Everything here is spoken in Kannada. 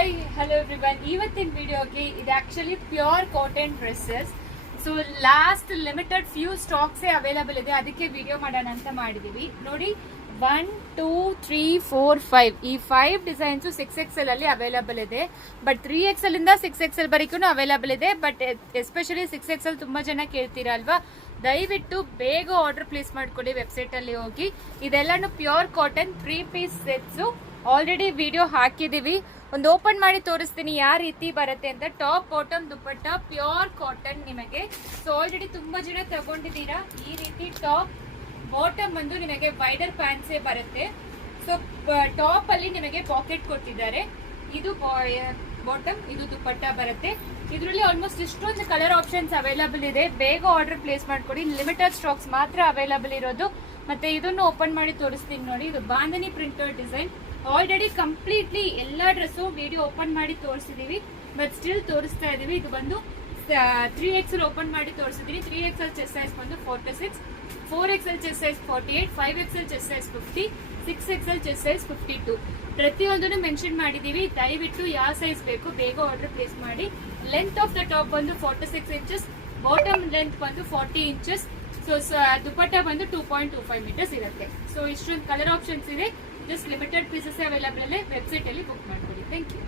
Hi hello everyone. ಇವತ್ತಿನ ವಿಡಿಯೋಗೆ ಇದು actually pure cotton dresses. So last limited few ಸ್ಟಾಕ್ಸೇ ಅವೈಲಬಲ್ ಇದೆ, ಅದಕ್ಕೆ ವಿಡಿಯೋ ಮಾಡೋಣ ಅಂತ ಮಾಡಿದೀವಿ. ನೋಡಿ 1 2 3 4 5 ಈ 5 ಡಿಸೈನ್ಸ್ 6XL ಅಲ್ಲಿ ಅವೈಲಬಲ್ ಇದೆ. ಬಟ್ 3XL ಇಂದ 6XL ವರೆಗೂ ಅವೈಲಬಲ್ ಇದೆ. ಬಟ್ ಎಸ್ಪೆಷಲಿ 6XL ತುಂಬಾ ಜನ ಕೇಳ್ತೀರಾ ಅಲ್ವಾ, ದಯವಿಟ್ಟು ಬೇಗ ಆರ್ಡರ್ ಪ್ಲೇಸ್ ಮಾಡ್ಕೊಳ್ಳಿ ವೆಬ್ಸೈಟ್ ಅಲ್ಲಿ ಹೋಗಿ. ಇದೆಲ್ಲಾನು pure cotton 3 piece sets. Already video ಹಾಕಿದೀವಿ, ಒಂದು ಓಪನ್ ಮಾಡಿ ತೋರಿಸ್ತೀನಿ ಯಾವ ರೀತಿ ಬರುತ್ತೆ ಅಂತ. Top bottom dupatta pure cotton ನಿಮಗೆ. ಸೊ ಆಲ್ರೆಡಿ ತುಂಬಾ ಜನ ತಗೊಂಡಿದ್ದೀರಾ. ಈ ರೀತಿ ಟಾಪ್ ಬಾಟಮ್ ಬಂದು ನಿಮಗೆ ವೈಡರ್ ಪ್ಯಾಂಟ್ಸೇ ಬರುತ್ತೆ. ಸೊ ಟಾಪ್ ಅಲ್ಲಿ ನಿಮಗೆ ಪಾಕೆಟ್ ಕೊಟ್ಟಿದ್ದಾರೆ. ಇದು ಬಾಟಮ್, ಇದು ದುಪ್ಪಟ್ಟ ಬರುತ್ತೆ. ಇದರಲ್ಲಿ ಆಲ್ಮೋಸ್ಟ್ ಇಷ್ಟೊಂದು ಕಲರ್ ಆಪ್ಷನ್ಸ್ ಅವೈಲಬಲ್ ಇದೆ. ಬೇಗ ಆರ್ಡರ್ ಪ್ಲೇಸ್ ಮಾಡ್ಕೊಡಿ, ಲಿಮಿಟೆಡ್ ಸ್ಟಾಕ್ಸ್ ಮಾತ್ರ ಅವೈಲಬಲ್ ಇರೋದು. ಮತ್ತೆ ಇದನ್ನು ಓಪನ್ ಮಾಡಿ ತೋರಿಸ್ತೀನಿ ನೋಡಿ. ಇದು bandhani printed design. Already completely ಎಲ್ಲಾ ಡ್ರೆಸ್ಸು ವಿಡಿಯೋ ಓಪನ್ ಮಾಡಿ ತೋರಿಸಿದೀವಿ, ಬಟ್ ಸ್ಟಿಲ್ ತೋರಿಸ್ತಾ ಇದೀವಿ. ಇದು ಬಂದು 3XL ಓಪನ್ ಮಾಡಿ ತೋರಿಸಿದೀನಿ. 3XL ಚೆಸ್ಟ್ ಸೈಜ್ ಬಂದು 46, 4XL chest size 48, 5XL chest size 50, 6XL chest size 52. ಪ್ರತಿಯೊಂದನ್ನು ಮೆನ್ಷನ್ ಮಾಡಿದೀವಿ. ದಯವಿಟ್ಟು ಯಾವ ಸೈಜ್ ಬೇಕು ಬೇಗ ಆರ್ಡರ್ ಪ್ಲೇಸ್ ಮಾಡಿ. ಲೆಂತ್ ಆಫ್ ದ ಟಾಪ್ ಬಂದು 46 ಇಂಚಸ್, ಬಾಟಮ್ ಲೆಂತ್ ಬಂದು 40 ಇಂಚಸ್. ಸೊ ದುಪ್ಪಟ್ಟ ಬಂದು 2.25 ಮೀಟರ್ಸ್ ಇರುತ್ತೆ. ಸೊ ಇಷ್ಟೊಂದು ಕಲರ್ ಆಪ್ಷನ್ಸ್ ಇದೆ. ಜಸ್ಟ್ ಲಿಮಿಟೆಡ್ ಪೀಸಸ್ ಅವೈಲಬಲ್ ಇದೆ. ವೆಬ್ಸೈಟ್ ಅಲ್ಲಿ ಬುಕ್ ಮಾಡ್ಕೊಳ್ಳಿ. Thank you.